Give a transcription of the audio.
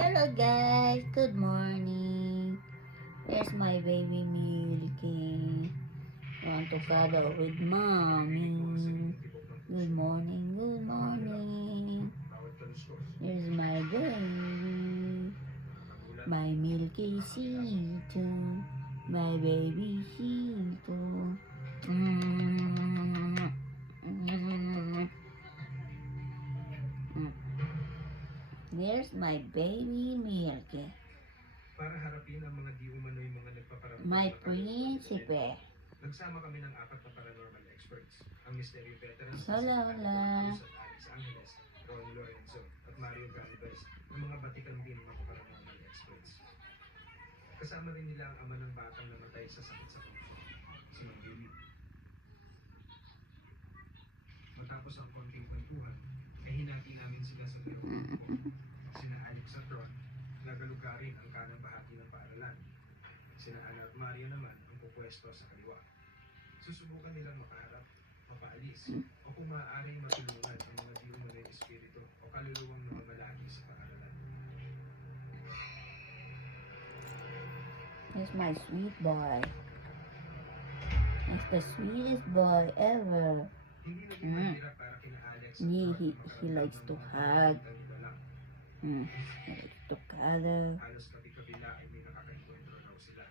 Hello guys, good morning. There's my baby Milky. Want to cuddle with mommy. Good morning, good morning. Here's my baby. My Milky Sito. My baby Sito. There's my baby Milky. Para harapin ang mga di umano'y mga nagpaparamdam. My prinsipe. Nagsama kami ng 4 na paranormal experts. Ang mystery veterans So, Lola. Alex Angeles, Ron Lorenzo, at Mario Galvez ng mga batikang din mga paranormal experts. Kasama rin nila ang ama ng batang namatay sa sakit sa puso, si Mang Billy. Matapos ang konting kwentuhan, ay hinati namin sila sa dalawang grupo. Sina Alex at Ron, nagalugarin ang kanang bahagi ng paaralan. Sina Ana at Mario naman ang pupwesto sa kaliwa. Susubukan nilang makaharap, mapaalis, o kung maaari matulungan ang mga di umano'y espiritu o kaluluwang namamalagi sa paaralan. He's my sweet boy. He's the sweetest boy ever. Hindi naging mahirap para kina Alex at He, Ron he, na he likes to makaramdam hug. ng iba lang. He likes to cuddle. Halos kabi-kabila ay may nakakaenkwentro raw sila.